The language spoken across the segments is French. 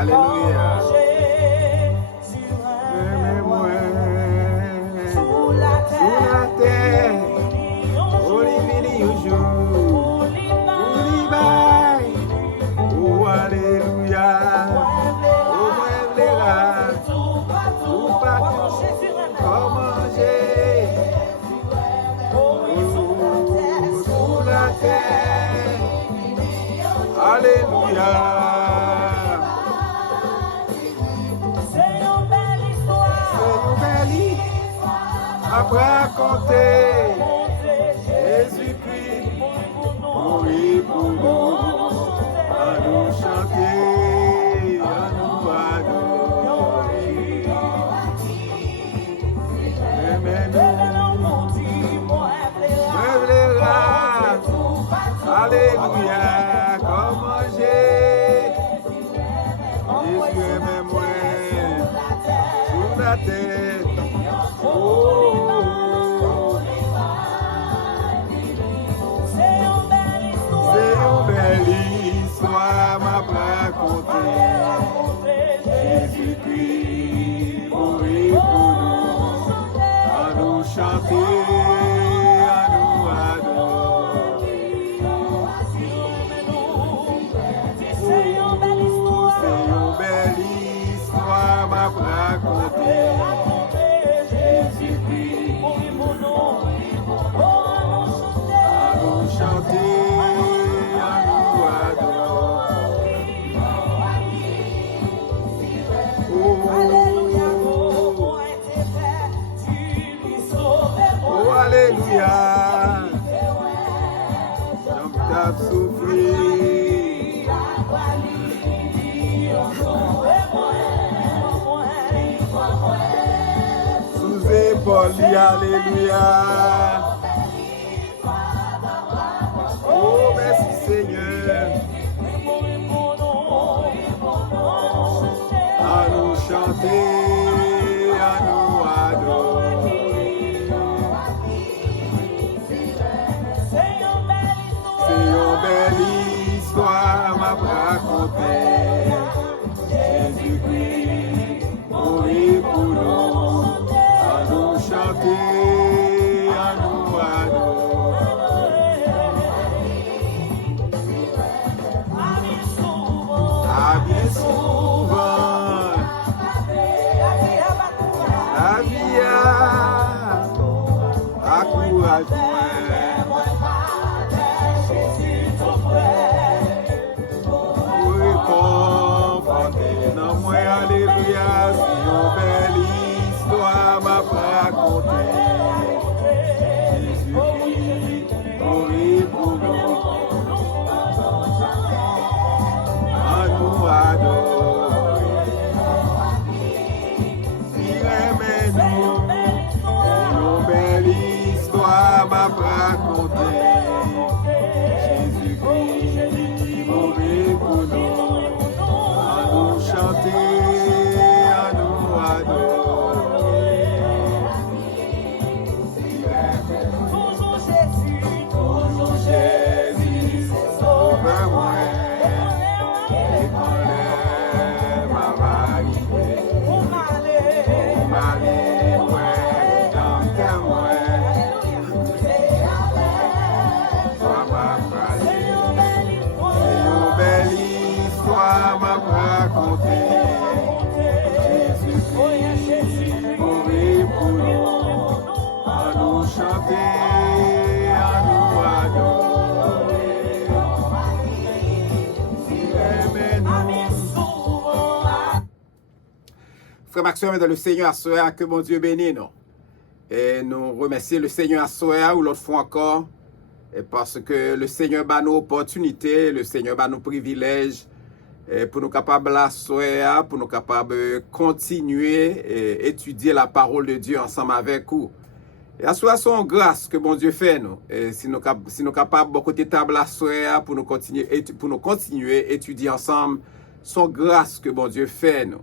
Alléluia. Sous la terre, Olivini jour, Olivai, oh Alléluia, oh Mouevlera, tout partout, comment j'ai, sous la terre, Alléluia. Après raconter Jésus-Christ, mourir pour nous, à nous chanter, à nous adorer. Alléluia, comment j'ai Jésus aimait moi sur la terre. Oh. L'histoire m'a raconté Jésus-Christ mourir pour nous, à nous chanter, à nous adorer. C'est une belle histoire m'a raconté Jésus-Christ mourir pour nous, à nous chanter. Alléluia, j'en t'ai souffert. Sous épaule, alléluia. Oh, merci Seigneur. À nous chanter, à nous adorer. Belle histoire m'a raconté Jésus-Christ mourir pour nous, à nous chanter, à nous adorer. Ah, bien souvent, la vie a encouragé. Alléluia, c'est une belle histoire m'a raconté Jésus-Christ mourir pour nous, à nous adorer. Il aimait nous, c'est une belle histoire m'a raconté Jésus-Christ mourir pour nous, à nous chanter. Frère Maxime, dans le Seigneur à soir, que mon Dieu bénisse nous. Et nous remercions le Seigneur à soir ou l'autre fois encore, et parce que le Seigneur bat nos opportunités, le Seigneur bat nos privilèges, et pour nous capables à soir, pour nous capables continuer et étudier la parole de Dieu ensemble avec vous. Et à soir, son grâce que mon Dieu fait nous. Et si nous capables de côté table à soir pour nous continuer à étudier ensemble, son grâce que bon Dieu fait nous.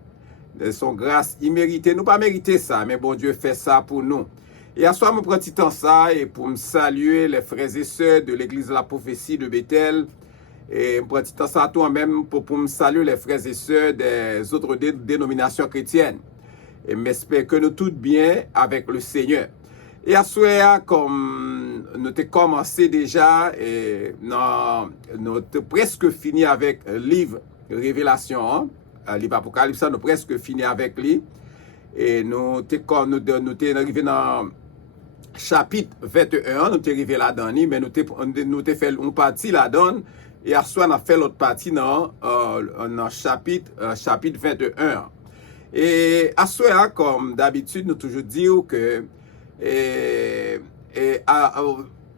Son grâce imméritée. Nous pas mériter ça, mais bon Dieu fait ça pour nous. Et à soir, je prends petit temps ça et pour me saluer les frères et sœurs de l'église de la prophétie de Bethel Et pour petit temps ça toi-même pour me saluer les frères et sœurs des autres dénominations chrétiennes. Et m'espère que nous tous bien avec le Seigneur. Et à ce moment, comme nous avons commencé déjà, nous avons presque fini avec le livre Révélation, le livre Apocalypse, nous avons presque fini avec lui. Et nous sommes arrivés dans chapitre 21, nous sommes arrivés là-dedans, mais nous avons fait une partie là-dedans. Et à ce moment, nous avons fait l'autre partie dans chapitre 21. Et à ce moment, comme d'habitude, nous toujours dire que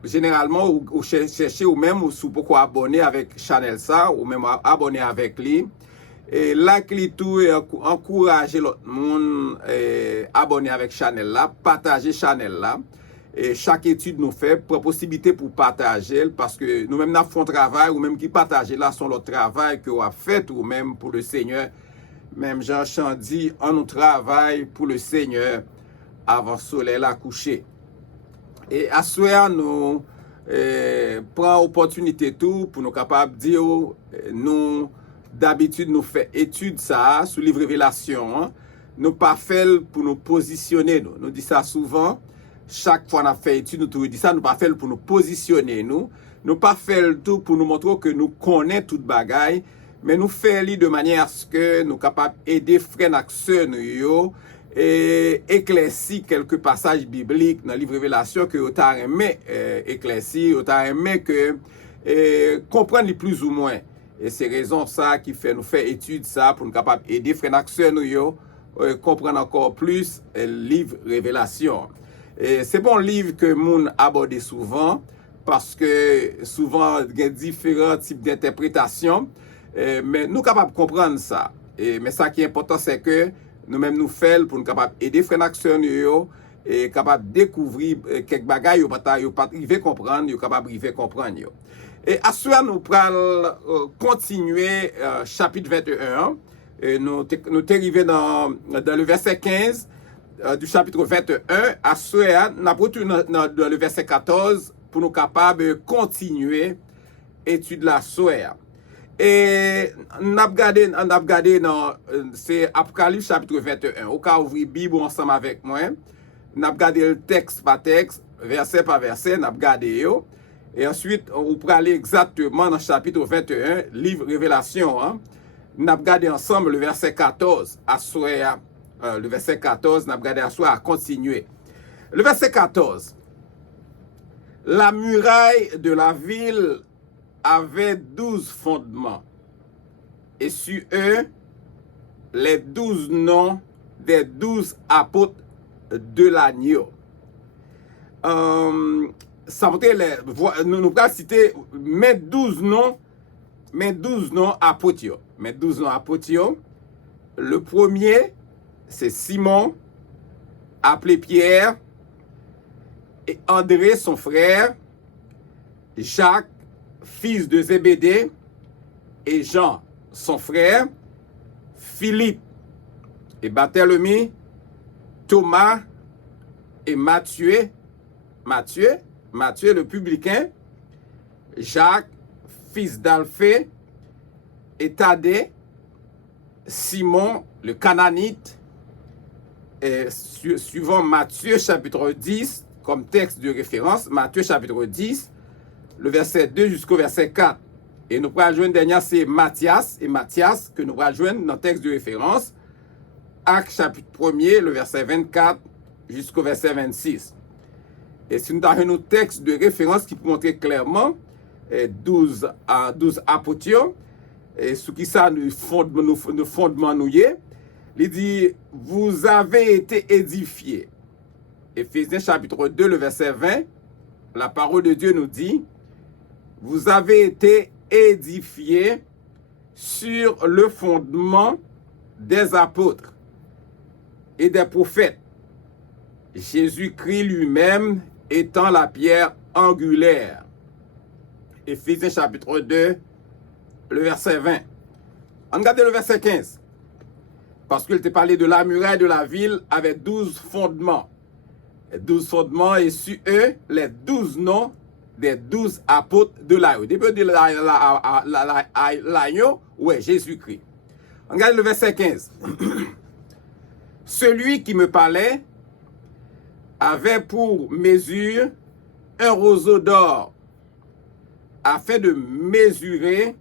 généralement, ou chercher ou même ou sous pourquoi abonner avec Chanel ça, ou même abonner avec lui. Et like li tout et encourager l'autre monde abonner avec Chanel là, partager Chanel là. Et chaque étude nous fait possibilité pour partager parce que nous-mêmes nous faisons travail ou même qui partager là sont le travail que vous avez fait ou même pour le Seigneur. Même Jean Chandy, on nous travaille pour le Seigneur avant le soleil à coucher. Et à ce moment, nous prenons l'opportunité tout pour nous capables de dire, nous, d'habitude, nous faisons étude ça, sous livre Révélation, hein. Nous pas fait pour nous positionner. Nous disons ça souvent. Chaque fois qu'on a fait étude, nous disons ça, nous pas fait pour nous positionner. Nous pas fait le tout pour nous montrer que nous connaissons toute bagaille. Mais nous faisons de manière à ce que nous sommes capables d'aider frères et sœurs et éclaircir quelques passages bibliques dans le livre Révélation que vous avez aimé éclaircir, vous avez aimé comprendre plus ou moins. Et c'est raison ça qui fait nous faire étude ça pour nous capables d'aider frères et sœurs comprendre encore plus le livre Révélation. C'est bon livre que nous abordons souvent parce que souvent il y a différents types d'interprétations. Mais nous sommes capables de comprendre ça. Mais ça qui est important, c'est que nous-mêmes nous faisons pour nous capables d'aider les frères et sœurs et capables de découvrir quelques bagages, ils ne pas arriver comprendre, ils capables de comprendre. Et à ce moment, nous allons continuer chapitre 21. Et nous sommes arrivés dans le verset 15 du chapitre 21. À ce moment, nous avons retourné dans le verset 14 pour nous capables de continuer l'étude de la soeur. Et on a regardé dans c'est Apocalypse chapitre 21. Au cas où vous Bible ensemble avec moi, on a regardé le texte par texte, verset par verset, on a regardé yo. Et ensuite, on peut aller exactement dans le chapitre 21, livre Révélation. Hein. On a regardé ensemble le verset 14 à soir, le verset 14, on a regardé à soir à continuer. Le verset 14. La muraille de la ville avait 12 fondements, et sur eux, les 12 noms des 12 apôtres de l'agneau. Ça nous allons citer mes 12 noms apôtres. Mes 12 noms apôtres. Le premier, c'est Simon, appelé Pierre, et André, son frère, Jacques, fils de Zébédée, et Jean, son frère, Philippe et Barthélemy, Thomas et Matthieu le publicain, Jacques, fils d'Alphée, et Thaddée, Simon le Cananite, et suivant Matthieu chapitre 10, comme texte de référence, Matthieu chapitre 10, le verset 2 jusqu'au verset 4. Et nous pourrons joindre dernier, c'est Matthias, que nous pourrons joindre dans le texte de référence, Actes chapitre 1er, le verset 24 jusqu'au verset 26. Et si nous avons un texte de référence qui peut montrer clairement 12 apôtres, et ce qui ça nous fondement nous y est, il dit, vous avez été édifiés. Éphésiens chapitre 2, le verset 20, la parole de Dieu nous dit, vous avez été édifiés sur le fondement des apôtres et des prophètes, Jésus-Christ lui-même étant la pierre angulaire. Éphésiens chapitre 2, le verset 20. On regarde le verset 15. Parce qu'il te parlait de la muraille de la ville avec 12 fondements. Les 12 fondements et sur eux, les 12 noms des 12 apôtres de l'agneau. Depuis de l'agneau, ouais, Jésus-Christ. Regardez le verset 15. Celui qui me parlait avait pour mesure un roseau d'or afin de mesurer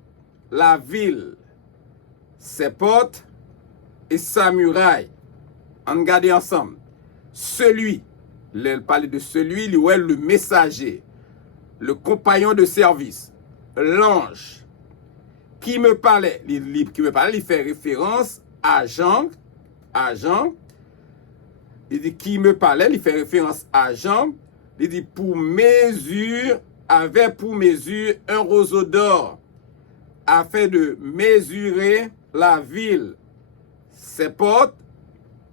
la ville, ses portes et sa muraille. On regarde ensemble. Celui, il parlait de celui, il est le messager, le compagnon de service, l'ange qui me parlait. Il fait référence à Jean. Il dit qui me parlait, il fait référence à Jean. Il dit avait pour mesure un roseau d'or afin de mesurer la ville, ses portes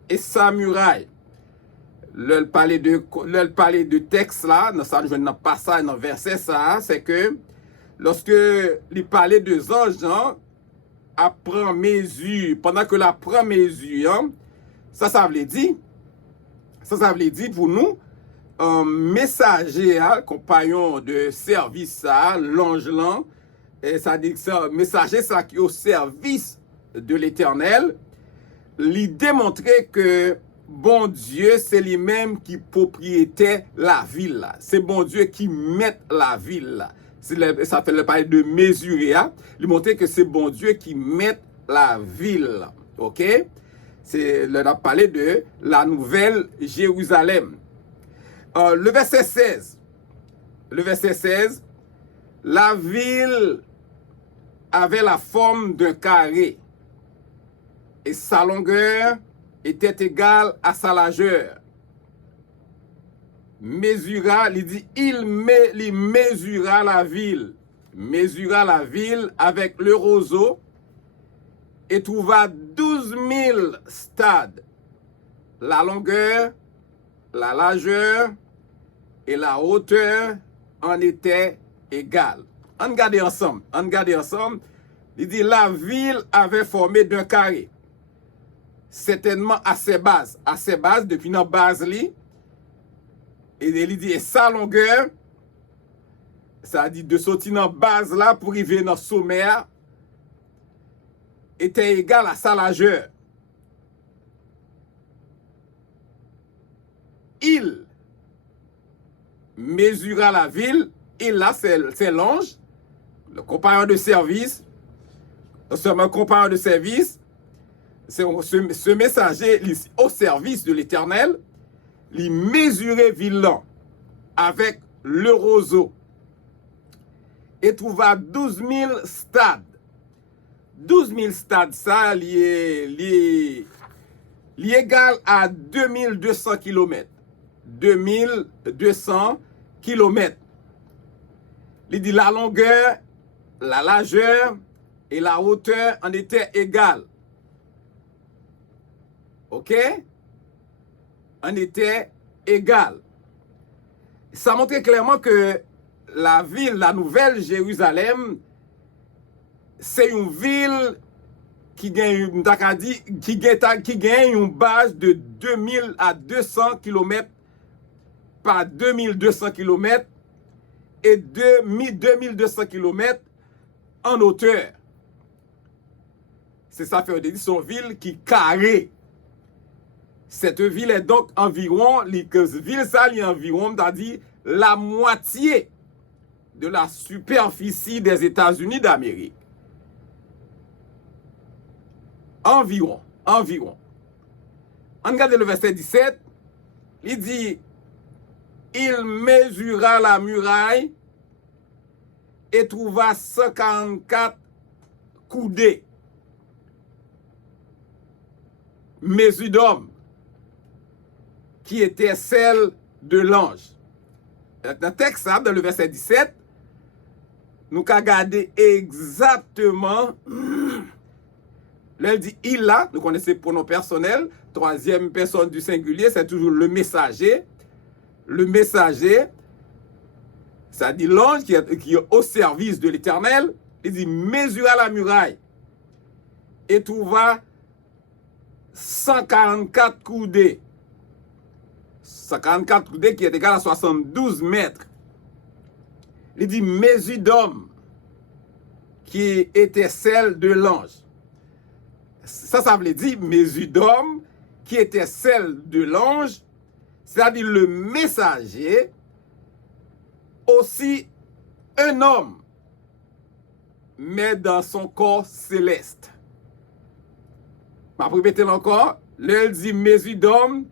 et sa muraille. Le parler de texte là, je n'ai pas ça dans le verset ça, c'est que lorsque il parlait de Jean apprend mesure, pendant que la prend mesure, ça veut dire pour nous, un messager, compagnon de service, l'ange là, et ça dit que ça, messager ça qui est au service de l'Éternel, lui démontrer que bon Dieu, c'est lui-même qui propriétaire la ville. C'est bon Dieu qui met la ville. Ça fait le parler de mesurer. Lui montrer que c'est bon Dieu qui met la ville. OK? C'est là a parlé de la nouvelle Jérusalem. Le verset 16. La ville avait la forme d'un carré et sa longueur était égale à sa largeur. Il mesura la ville avec le roseau et trouva 12 000 stades. La longueur, la largeur et la hauteur en étaient égales. On regarde ensemble. Il dit la ville avait formé d'un carré. Certainement à ses bases, depuis notre base li, et il dit, et sa longueur, ça dit de sortir dans base là pour arriver dans le sommet, était égal à sa largeur. Il mesura la ville, et là c'est l'ange, le compagnon de service, seulement compagnon de service, ce messager au service de l'Éternel, il mesurait ville avec le roseau et trouva 12 000 stades. 12 000 stades, ça, il est égal à 2200 km. 2200 km. Il dit la longueur, la largeur et la hauteur en étaient égales. OK? On était égal. Ça montrait clairement que la ville, la nouvelle Jérusalem, c'est une ville qui gagne une base de 2000 à 200 km par 2200 km et 2200 km en hauteur. C'est ça fait dire son ville qui carré. Cette ville est donc environ, c'est-à-dire la moitié de la superficie des États-Unis d'Amérique. Environ. On regarde le verset 17. Il dit, il mesura la muraille et trouva 144 coudées. Mesure d'homme, qui était celle de l'ange. Dans le texte, dans le verset 17, nous avons regardé exactement. Là, il dit il là, nous connaissons le pronom personnel, troisième personne du singulier, c'est toujours le messager. Le messager, ça dit l'ange qui est au service de l'Éternel. Il dit mesura la muraille et trouva 144 coudées. 144 coudées qui est égal à 72 mètres. Il dit mesure d'homme qui était celle de l'ange. Ça veut dire mesure d'homme qui était celle de l'ange, c'est-à-dire le messager, aussi un homme, mais dans son corps céleste. Je vais répéter encore. Là, il dit mesure d'homme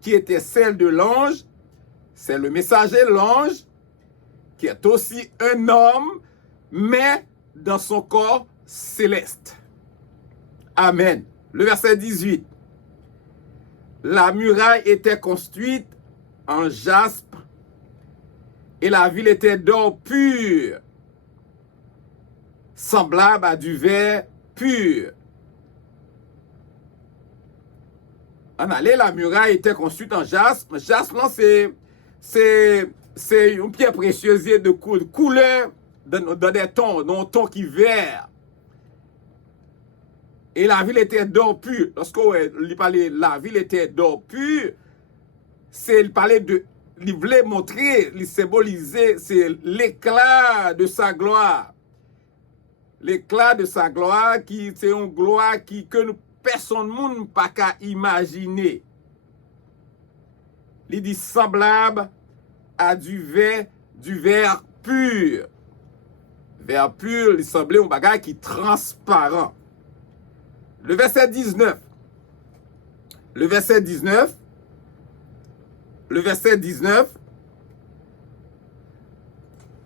qui était celle de l'ange, c'est le messager, l'ange, qui est aussi un homme, mais dans son corps céleste. Amen. Le verset 18. La muraille était construite en jaspe et la ville était d'or pur, semblable à du verre pur. En allée, la muraille était construite en jaspe. Jaspe, c'est une pierre précieuse de couleur dans des tons, dans un ton qui vert. Et la ville était d'or pur. Lorsqu'on parlait la ville était d'or pur, il parlait de, il voulait montrer, il symbolisait, c'est l'éclat de sa gloire. L'éclat de sa gloire, c'est une gloire que personne ne peut pas imaginer. Il dit semblable à du verre pur. Verre pur, il semblait un bagage qui est transparent. Le verset 19. Le verset 19. Le verset 19.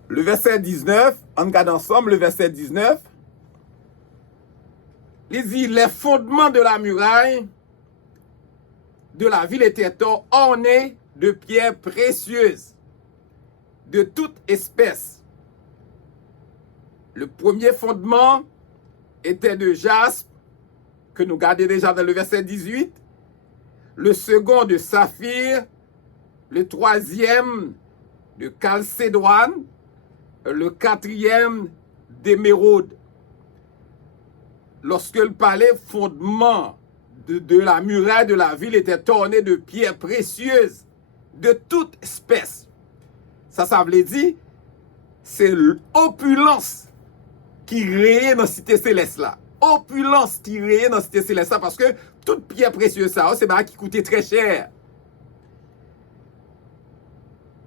Le verset 19. On regarde ensemble le verset 19. Il dit, les fondements de la muraille de la ville étaient ornés de pierres précieuses, de toute espèce. Le premier fondement était de jaspe, que nous gardons déjà dans le verset 18. Le second de saphir. Le troisième de chalcédoine. Le quatrième d'émeraude. Lorsque le palais fondement de la muraille de la ville était orné de pierres précieuses de toute espèce. Ça veut dire, c'est l'opulence qui rayait dans la cité céleste là. Opulence qui rayait dans la cité céleste là, parce que toute pierre précieuse ça, c'est qui coûtait très cher.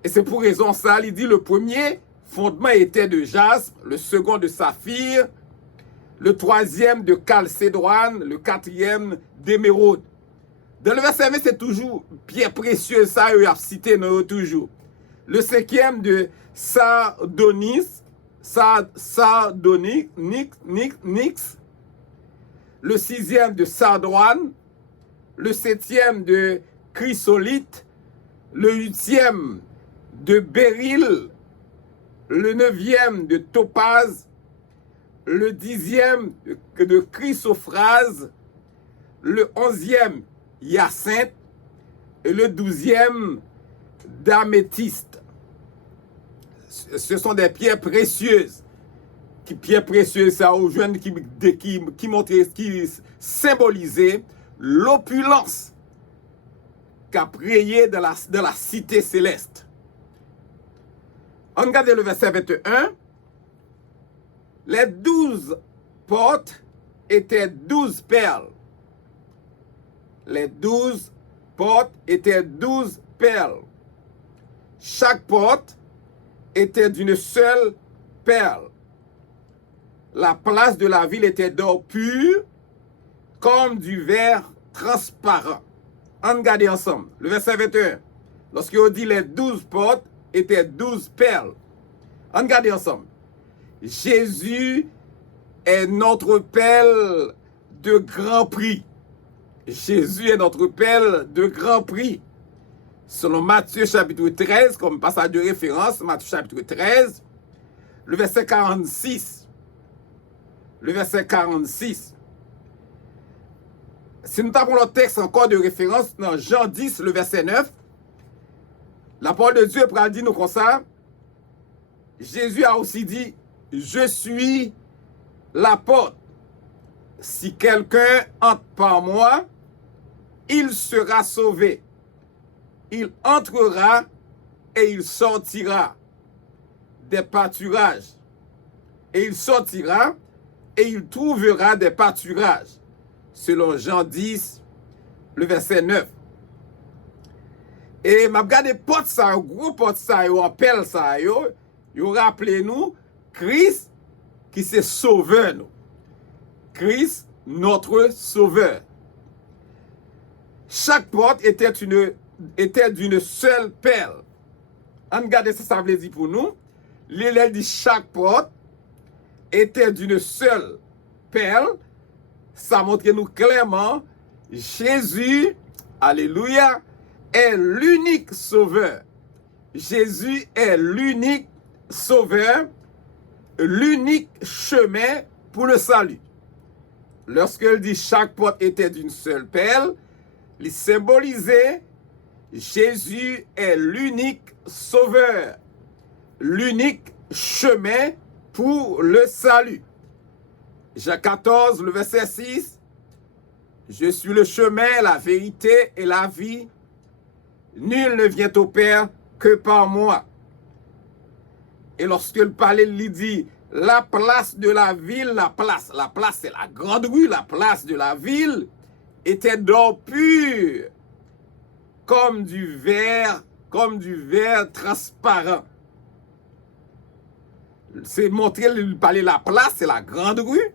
Et c'est pour raison ça, il dit le premier fondement était de jaspe, le second de saphir, le troisième de chalcédoine, le quatrième d'émeraude. Dans le verset 20, c'est toujours pierre précieuse, ça, il a cité toujours. Le cinquième de sardonyx, le sixième de sardoine, le septième de chrysolite, le huitième de béryl, le neuvième de topaze, le dixième de chrysophrase, le onzième hyacinthe et le douzième d'améthyste. Ce sont des pierres précieuses. Pierres précieuses, ça, aux jeunes qui montraient, qui symbolisaient l'opulence qu'a prié de la cité céleste. On regarde le verset 21. Les 12 portes étaient 12 perles. Les 12 portes étaient 12 perles. Chaque porte était d'une seule perle. La place de la ville était d'or pur, comme du verre transparent. On regarde ensemble. Le verset 21. Lorsqu'on dit les 12 portes étaient 12 perles. On regarde ensemble. Jésus est notre perle de grand prix. Jésus est notre perle de grand prix. Selon Matthieu chapitre 13, comme passage de référence, Matthieu chapitre 13, le verset 46. Le verset 46. Si nous tapons le texte encore de référence dans Jean 10, le verset 9, la parole de Dieu prend dit nous comme ça. Jésus a aussi dit, je suis la porte. Si quelqu'un entre par moi, il sera sauvé. Il entrera et il sortira. des pâturages. Et il sortira et il trouvera des pâturages. Selon Jean 10, le verset 9. Et m'a regardé porte ça, gros porte ça, yo appelle ça, yo rappelez nous Christ qui c'est sauveur nous. Christ notre sauveur. Chaque porte était d'une seule perle. On regarde ça veut dire pour nous. L'élève dit chaque porte était d'une seule perle. Ça montre nous clairement Jésus, alléluia, est l'unique sauveur. Jésus est l'unique sauveur, l'unique chemin pour le salut. Lorsqu'elle dit chaque porte était d'une seule perle, il symbolisait Jésus est l'unique sauveur, l'unique chemin pour le salut. Jean 14, le verset 6, je suis le chemin, la vérité et la vie. Nul ne vient au Père que par moi. Et lorsque le palais lui dit, la place de la ville, la place c'est la grande rue, la place de la ville était d'or pur, comme du verre transparent. C'est montrer le palais, la place, c'est la grande rue.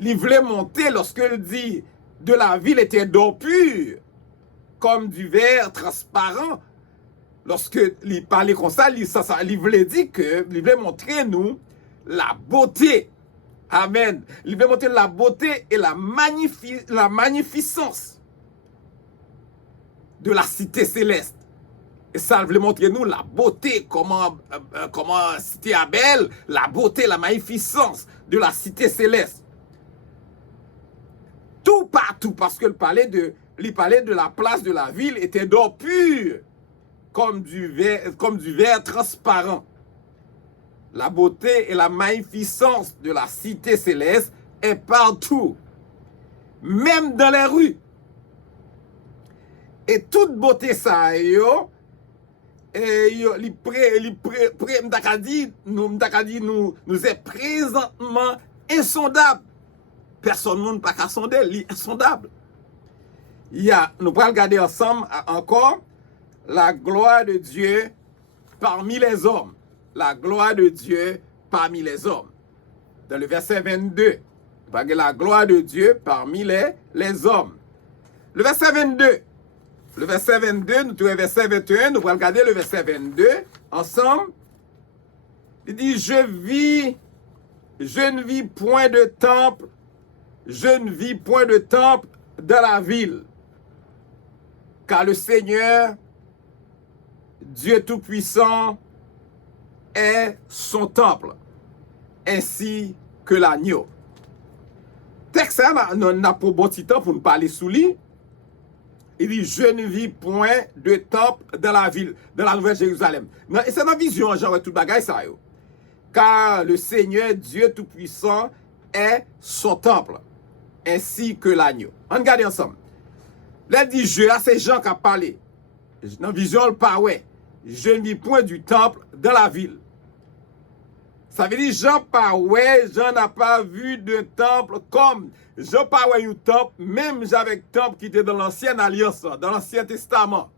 Il voulait monter lorsqu'il dit de la ville était d'or pur, comme du verre transparent. Lorsque il parlait comme ça, il voulait dire que, il voulait montrer nous la beauté. Amen. Il voulait montrer la beauté et la magnificence de la cité céleste. Et ça voulait montrer nous la beauté, comment cité Abel, la beauté, la magnificence de la cité céleste. Tout partout, parce que il parlait de la place de la ville était d'or pur, comme du verre transparent. La beauté et la magnificence de la cité céleste est partout, même dans les rues. Et toute beauté ça, nous est présentement insondable. Personne ne peut pas sonder, il est insondable. Nous allons regarder ensemble encore la gloire de Dieu parmi les hommes. La gloire de Dieu parmi les hommes. Dans le verset 22, la gloire de Dieu parmi les hommes. Le verset 22. Le verset 22, nous trouvons le verset 21, nous allons regarder le verset 22 ensemble. Il dit, je ne vis point de temple, dans la ville, car le Seigneur, Dieu Tout-Puissant, est son temple, ainsi que l'agneau. Texte ça, n'a pas bon petit temps pour nous parler sous lui. Il dit, je ne vis point de temple dans la ville, dans la Nouvelle Jérusalem. Et c'est dans la vision, genre, tout bagaille ça, yo. Car le Seigneur, Dieu Tout-Puissant, est son temple, ainsi que l'agneau. On regarde ensemble. Là, il dit, c'est Jean qui a parlé. Dans la vision, le pas, ouais. Je ne vis point du temple dans la ville. Ça veut dire, Jean pas, ouais, Jean n'a pas vu de temple comme Jean pas, ouais, un temple, même avec temple qui était dans l'ancienne alliance, dans l'ancien testament.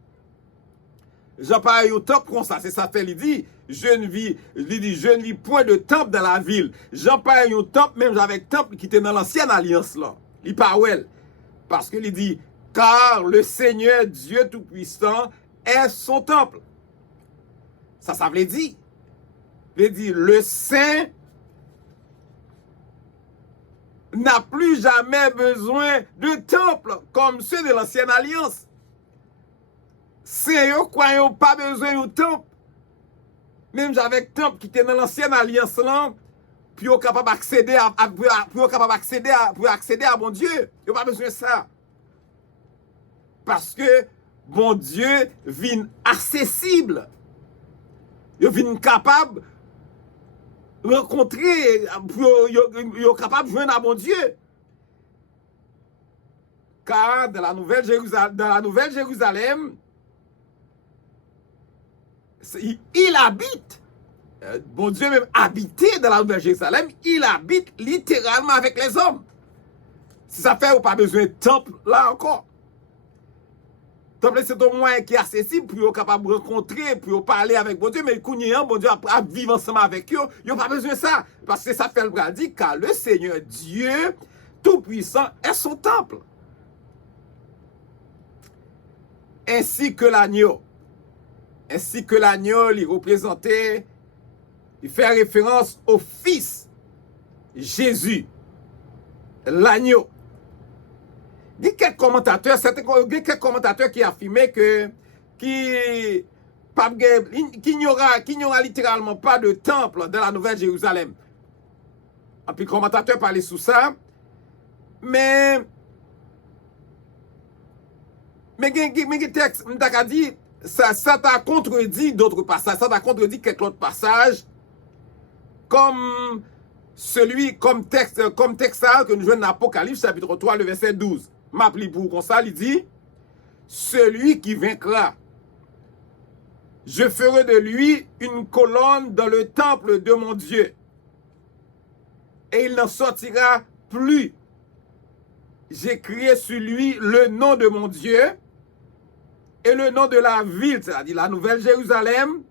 Jean pas, un temple comme ça, c'est ça fait, il dit, je ne vis point de temple dans la ville. Jean pas, un temple, même avec temple qui était dans l'ancienne alliance, là. Il pas, ouais. Parce qu'il dit, car le Seigneur Dieu Tout-Puissant est son temple. Ça veut dire. Veut dire, le saint n'a plus jamais besoin de temple comme ceux de l'ancienne alliance. Saint, croyons pas besoin de temple. Même avec temple qui était dans l'ancienne alliance là, puis on capable d'accéder pour accéder à bon Dieu. Il n'y a pas besoin de ça. Parce que bon Dieu vient accessible. Il vient capable rencontrer, il est capable de joindre à mon Dieu. Car dans la Nouvelle Jérusalem, il habite. Bon Dieu même habité dans la Nouvelle Jérusalem, il habite littéralement avec les hommes. Si ça fait ou pas besoin de temple, là encore. Temple, c'est un moyen qui est accessible pour capable de rencontrer, pour parler avec bon Dieu, mais bon Dieu à vivre ensemble avec eux, ils n'ont pas besoin de ça. Parce que ça fait le bras dit, car le Seigneur Dieu Tout-Puissant est son temple. Ainsi que l'agneau. Ainsi que l'agneau, il représentait, il fait référence au Fils Jésus, l'agneau. Il y a quelques commentateurs qui affirmaient qu'il n'y aura littéralement pas de temple dans la Nouvelle Jérusalem. Et puis, les commentateurs parlaient sous ça. Mais texte, dit, ça t'a contredit d'autres passages. Ça t'a contredit quelques autres passages. Comme texte que nous jouons dans l'Apocalypse, chapitre 3, le verset 12. M'appli pour comme ça, il dit, celui qui vaincra, je ferai de lui une colonne dans le temple de mon Dieu, et il n'en sortira plus. J'écrirai sur lui le nom de mon Dieu et le nom de la ville, c'est-à-dire la Nouvelle Jérusalem,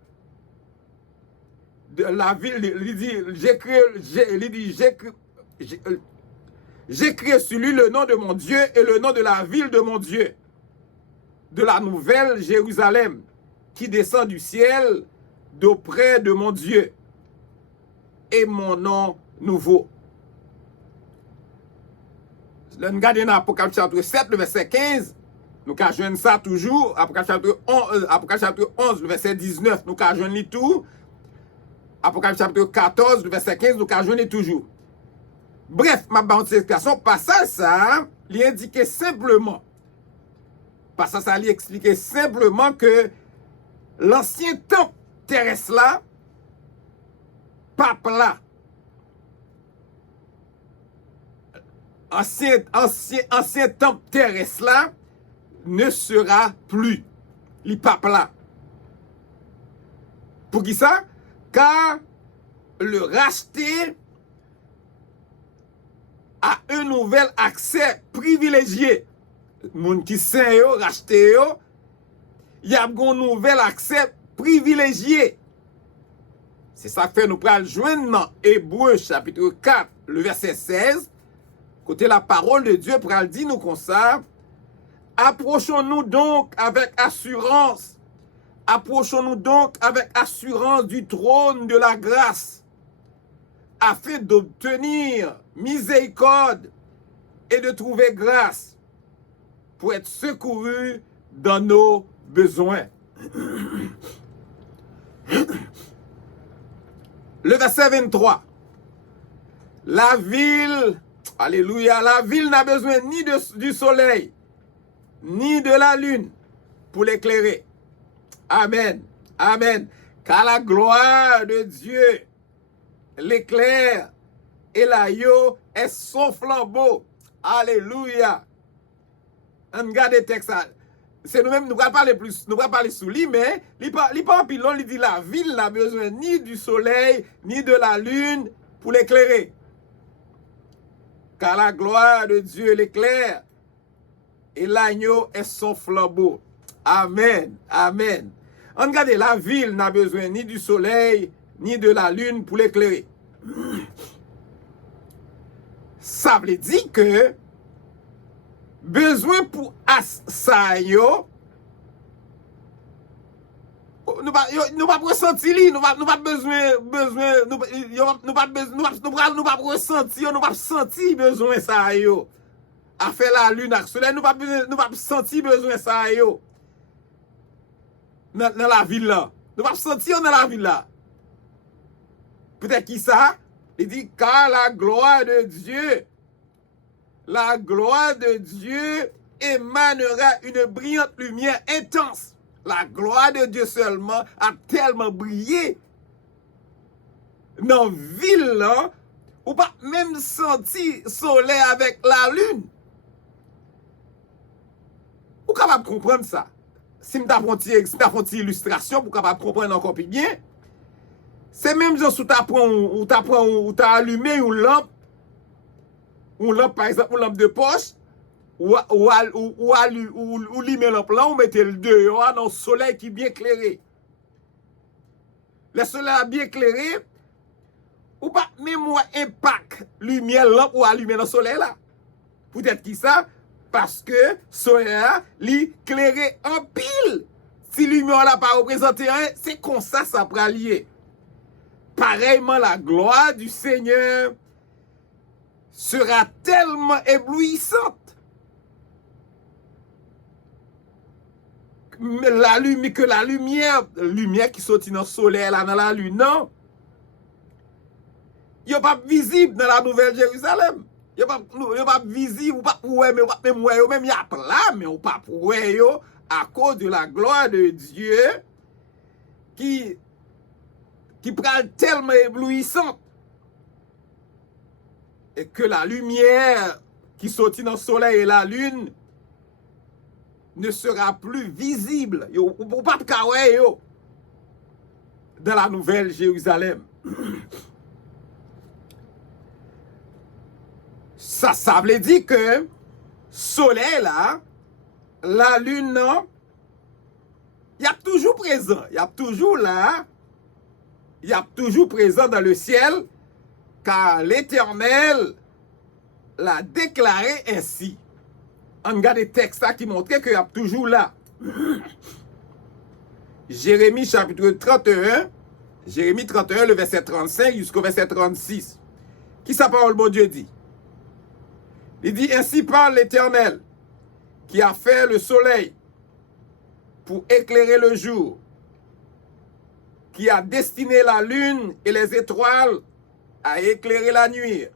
de la ville, il dit, j'écris sur lui le nom de mon Dieu et le nom de la ville de mon Dieu, de la Nouvelle Jérusalem, qui descend du ciel d'auprès de mon Dieu, et mon nom nouveau. Nous regardons dans Apocalypse chapitre 7, le verset 15, nous avons ça toujours, Apocalypse chapitre 11, le verset 19, nous avons tout, Apocalypse chapitre 14, le verset 15, nous avons toujours. Bref, ma bande d'explication, passage ça, il indiquait simplement, passage ça, il expliquait simplement que l'ancien temple terrestre là, pape là, ancien temple terrestre là, ne sera plus. Le pape là. Pour qui ça? Car le racheté a un nouvel accès privilégié. Moun qui saint yo, racheté yo, y a un nouvel accès privilégié. C'est ça que fait nous pral joindre dans Hébreux chapitre 4, le verset 16. Côté la parole de Dieu pral dit nous comme ça. Approchons-nous donc avec assurance. Approchons-nous donc avec assurance du trône de la grâce, afin d'obtenir miséricorde et de trouver grâce pour être secouru dans nos besoins. Le verset 23. La ville, alléluia, la ville n'a besoin ni du soleil, ni de la lune pour l'éclairer. Amen. Amen. Car la gloire de Dieu l'éclaire et l'agneau est son flambeau. Alléluia. On regarde le texte. C'est nous-mêmes, nous ne pouvons pas parler sous lui, mais il dit la ville n'a besoin ni du soleil, ni de la lune pour l'éclairer. Car la gloire de Dieu l'éclaire et l'agneau est son flambeau. Amen. Amen. Regardez, la ville n'a besoin ni du soleil, ni de la lune pour l'éclairer. Ça veut dire que besoin pour ça yo, nous pas ressentir nous pas sentir besoin ça yo. À faire la lune avec soleil, nous pas sentir besoin ça yo. Dans la ville là. Nous pas sentir dans la ville là. Peut-être qui ça? Il dit car la gloire de Dieu émanera une brillante lumière intense. La gloire de Dieu seulement a tellement brillé dans la ville là, ou pas même senti soleil avec la lune. Vous capable de comprendre ça? Si je fais une illustration pour capable comprendre encore plus bien, C'est même genre si ou t'as allumé une lampe par exemple, une lampe de poche, ou allumer lampe là, on mettait le dehors dans le soleil qui est bien éclairé. Le soleil est bien éclairé, ou pas même impact lumière lampe ou allumer dans le soleil là. Peut-être qui ça? Parce que soleil l'éclairé en pile. Si lumière là pas représenté rien, c'est comme ça peut lier. Pareillement, la gloire du Seigneur sera tellement éblouissante. Que la lumière qui sortit dans le soleil, là, dans la lune, non. Il n'est pas visible dans la Nouvelle Jérusalem. Il n'est pas visible, ou pas ouais, mais même il y a là, mais on pas ouais, à cause de la gloire de Dieu qui prend tellement éblouissante. Et que la lumière qui sortit dans le soleil et la lune ne sera plus visible. Ou pas dans la Nouvelle Jérusalem. Ça veut dire que soleil là, la lune non, il y a toujours présent, il y a toujours là, il y a toujours présent dans le ciel, car l'Éternel l'a déclaré ainsi. On regarde des textes qui montrent qu'il y a toujours là. Jérémie chapitre 31, Jérémie 31, le verset 35 jusqu'au verset 36. Qui sa parole, bon Dieu dit? Il dit, ainsi parle l'Éternel, qui a fait le soleil pour éclairer le jour, qui a destiné la lune et les étoiles à éclairer la nuit,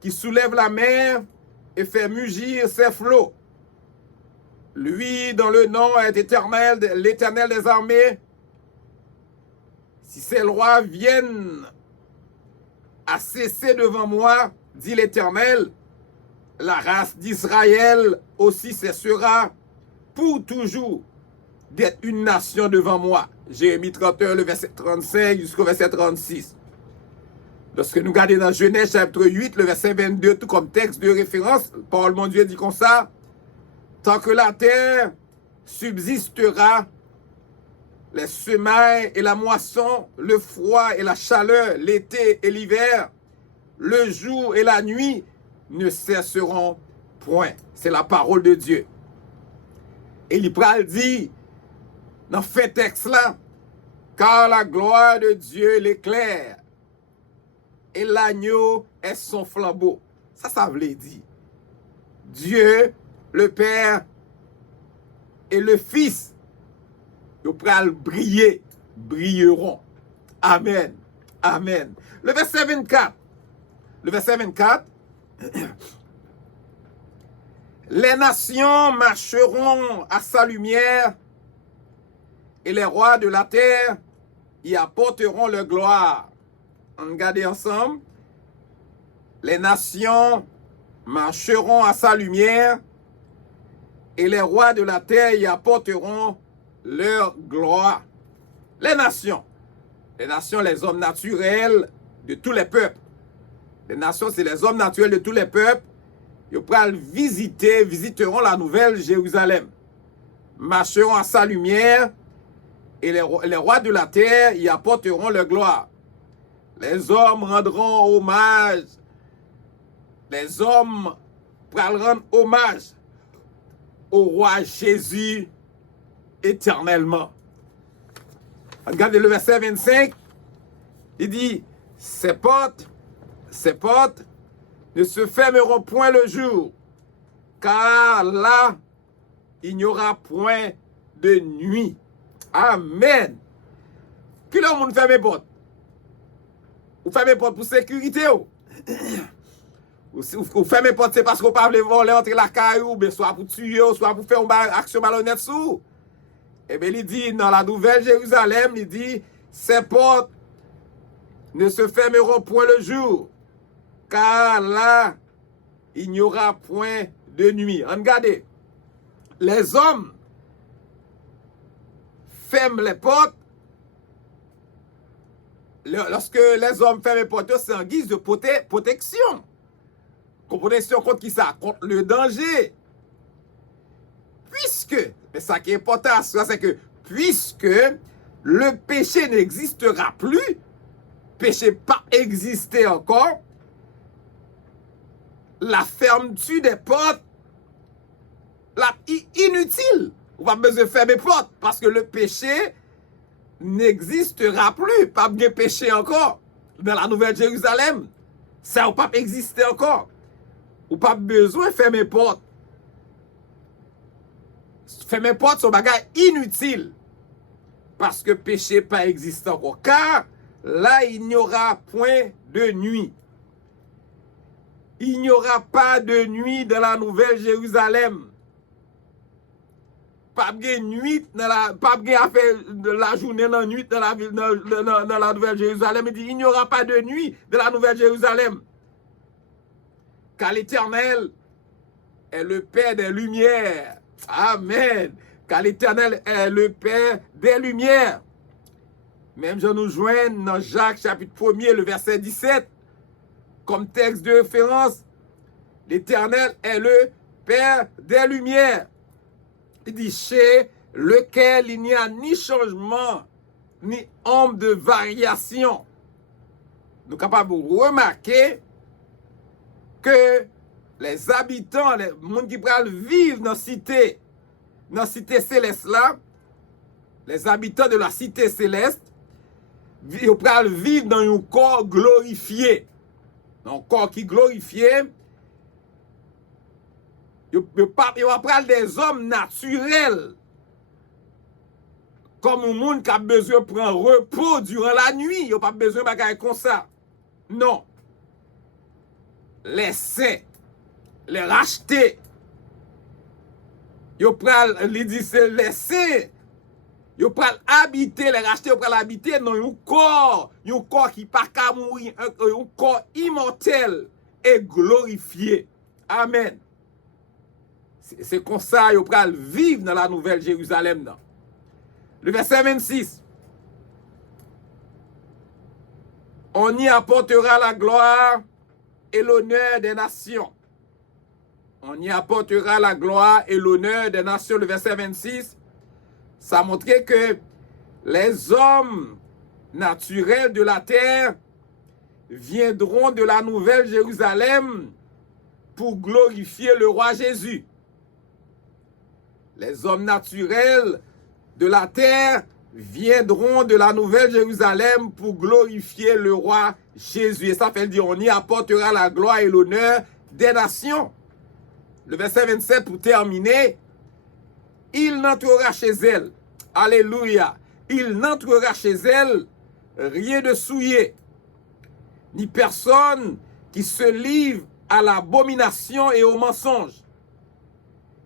qui soulève la mer et fait mugir ses flots. Lui, dont le nom est éternel, l'Éternel des armées, si ces lois viennent à cesser devant moi, dit l'Éternel, la race d'Israël aussi cessera pour toujours d'être une nation devant moi. Jérémie 31, le verset 35 jusqu'au verset 36. Lorsque nous regardons dans Genèse chapitre 8, le verset 22, tout comme texte de référence, Paul, mon Dieu, dit comme ça, tant que la terre subsistera, les semailles et la moisson, le froid et la chaleur, l'été et l'hiver, le jour et la nuit ne cesseront point. C'est la parole de Dieu. Et l'Ipral dit, dans ce texte-là, car la gloire de Dieu l'éclaire, et l'agneau est son flambeau. Ça veut dire, Dieu, le Père et le Fils, ils pourront briller, brilleront. Amen. Amen. Le verset 24. Les nations marcheront à sa lumière et les rois de la terre y apporteront leur gloire. On regarde ensemble. Les nations marcheront à sa lumière et les rois de la terre y apporteront leur gloire. Les nations, les hommes naturels de tous les peuples. Les nations, c'est les hommes naturels de tous les peuples. Ils visiteront la nouvelle Jérusalem. Marcheront à sa lumière et les rois de la terre y apporteront leur gloire. Les hommes rendront hommage. Les hommes pourront rendre hommage au roi Jésus éternellement. Regardez le verset 25. Il dit, ces portes ne se fermeront point le jour, car là, il n'y aura point de nuit. Amen. Qui l'homme nous ferme les portes? Vous fermez les portes pour sécurité. Vous fermez les portes, c'est parce qu'on ne peut pas voler entre la caillou, soit pour tuer, soit pour faire une action malhonnête sous. Eh bien, il dit, dans la nouvelle Jérusalem, il dit, ces portes ne se fermeront point le jour, car là, il n'y aura point de nuit. Regardez, les hommes ferment les portes, lorsque les hommes ferment les portes, c'est en guise de protection. Protection contre qui ça? Contre le danger. Puisque, mais ça qui est important, c'est que puisque le péché n'existera plus, péché pas existé encore, la fermeture des portes, inutile. On va besoin de fermer les portes parce que le péché n'existera plus. Pas de péché encore dans la Nouvelle Jérusalem. Ça n'a pas existé encore. Ou pas besoin de fermer les portes. Fermer les portes, c'est un bagage inutile. Parce que péché pas existé encore. Car là, il n'y aura point de nuit. Il n'y aura pas de nuit dans la Nouvelle Jérusalem. Pas de nuit, pas de affaire de la journée dans la nuit dans la Nouvelle Jérusalem. Il dit, il n'y aura pas de nuit dans la Nouvelle Jérusalem. Car l'Éternel est le Père des Lumières. Amen. Car l'Éternel est le Père des Lumières. Même je nous joins dans Jacques chapitre 1er, le verset 17, comme texte de référence. L'Éternel est le Père des Lumières. Il dit, chez lequel il n'y a ni changement, ni ombre de variation. Nous sommes capables de remarquer que les habitants, les gens qui peuvent vivre dans la cité céleste là, les habitants de la cité céleste, ils peuvent vivre dans un corps glorifié. Un corps qui est glorifié. Ils vont prendre des hommes naturels. Comme un monde qui a besoin de prendre repos durant la nuit. Ils n'ont pas besoin de bagaille comme ça. Non. Les saints, les rachetés. Ils prennent les saints. Ils prennent habiter, les rachetés, ils prennent habiter dans un corps qui n'a pas qu'à mourir, un corps immortel et glorifié. Amen. C'est comme ça qu'ils prennent vivre dans la Nouvelle Jérusalem. Non? Le verset 26. On y apportera la gloire et l'honneur des nations. On y apportera la gloire et l'honneur des nations. Le verset 26, ça montrait que les hommes naturels de la terre viendront de la Nouvelle Jérusalem pour glorifier le roi Jésus. Les hommes naturels de la terre viendront de la Nouvelle Jérusalem pour glorifier le roi Jésus. Et ça fait dire, on y apportera la gloire et l'honneur des nations. Le verset 27 pour terminer, il n'entrera chez elle. Alléluia. Il n'entrera chez elle rien de souillé, ni personne qui se livre à l'abomination et au mensonge.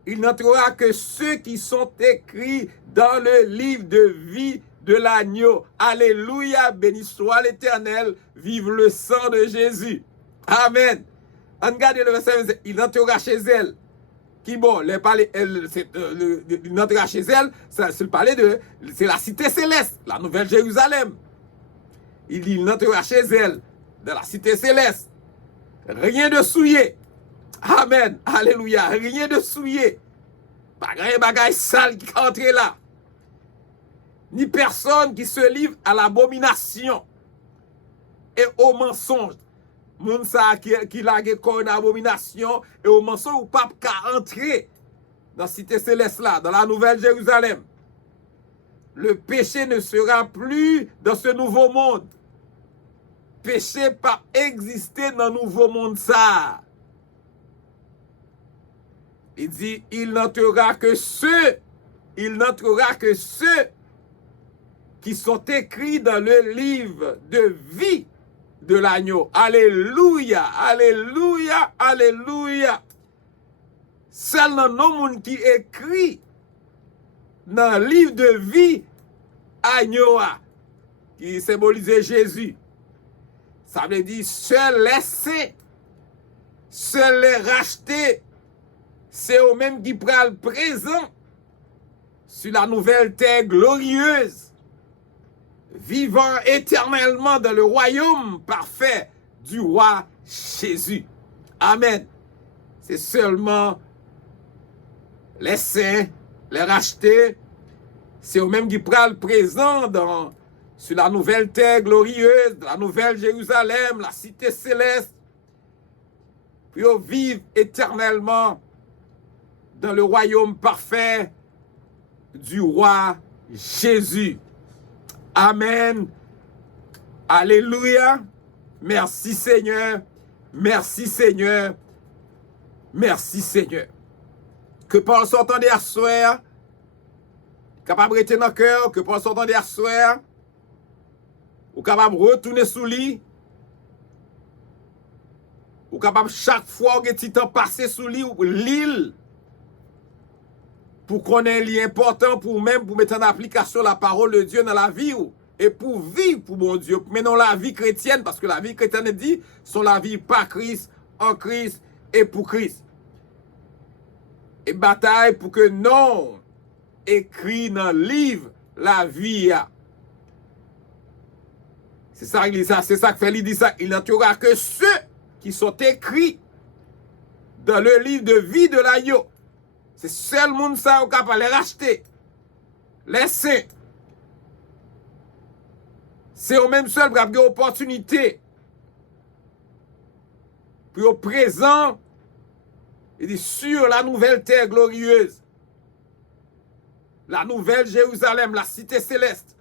Il n'entrera que ceux qui sont écrits dans le livre de vie de l'agneau. Alléluia, béni soit l'Éternel, vive le sang de Jésus. Amen. Regardez le verset 27, il entrera chez elle. Qui bon, il entrera chez elle, c'est la cité céleste, la Nouvelle Jérusalem. Il dit, il entrera chez elle, dans la cité céleste. Rien de souillé. Amen. Alléluia. Rien de souillé. Pas rien bagaille sale qui entre là. Ni personne qui se livre à l'abomination et au mensonge. Moun sa qui lage une abomination et au mensonge ou pas qu'à entrer dans la cité céleste là, dans la Nouvelle Jérusalem. Le péché ne sera plus dans ce nouveau monde. Péché pas exister dans le nouveau monde ça. Il dit, il n'entrera que ceux qui sont écrits dans le livre de vie de l'agneau. Alléluia, alléluia, alléluia. Seul le nom qui écrit dans le livre de vie agneau qui symbolisait Jésus. Ça veut dire seuls les saints, seuls les rachetés, c'est eux-mêmes qui prennent présent sur la nouvelle terre glorieuse, vivant éternellement dans le royaume parfait du roi Jésus. Amen. C'est seulement les saints, les rachetés, c'est eux-mêmes qui prennent le présent sur la nouvelle terre glorieuse, la nouvelle Jérusalem, la cité céleste, puis ils vivent éternellement dans le royaume parfait du roi Jésus. Amen. Alléluia. Merci Seigneur. Merci Seigneur. Merci Seigneur. Que par sortant des soir, capable de rester dans le cœur, que par sortant des soir, ou capable de retourner sous lit, ou capable chaque fois que tu temps passer sous lit ou l'île, pour qu'on ait un lien important pour même pour mettre en application la parole de Dieu dans la vie et pour vivre pour mon Dieu, mais non la vie chrétienne, parce que la vie chrétienne dit sont la vie par Christ, en Christ et pour Christ. Et bataille pour que non écrit dans le livre la vie. C'est ça qu'il dit ça, c'est ça que fait il dit ça. Il n'en aura que ceux qui sont écrits dans le livre de vie de l'agneau. C'est seul monde ça au capable les racheter. Les saints. C'est au même seul qui a une opportunité. Puis au présent, il dit sur la nouvelle terre glorieuse, la nouvelle Jérusalem, la cité céleste,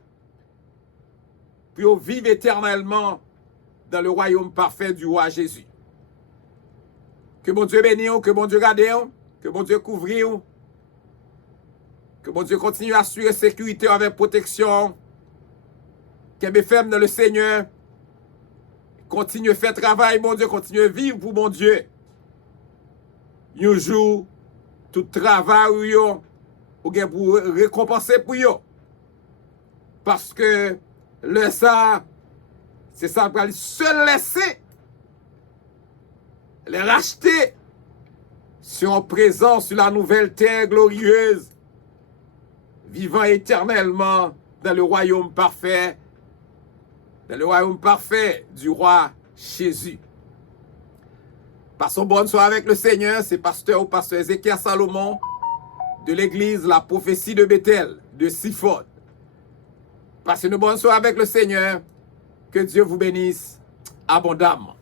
puis au vivre éternellement dans le royaume parfait du roi Jésus. Que mon Dieu bénisse, que mon Dieu garde, que mon Dieu couvre, que mon Dieu continue à assurer sécurité avec protection, qu'elle me ferme dans le Seigneur, continue à faire travail, mon Dieu, continue à vivre pour mon Dieu. Un jour, tout travail ou bien pour récompenser pour eux. Parce que le ça, c'est ça pour aller seul laisser, les racheter, sont présents sur la nouvelle terre glorieuse, vivant éternellement dans le royaume parfait du roi Jésus. Passons bonne soirée avec le Seigneur, c'est pasteur Ézéchiel Salomon de l'église La Prophétie de Bethel, de Sifod. Passez une bonne soirée avec le Seigneur, que Dieu vous bénisse abondamment.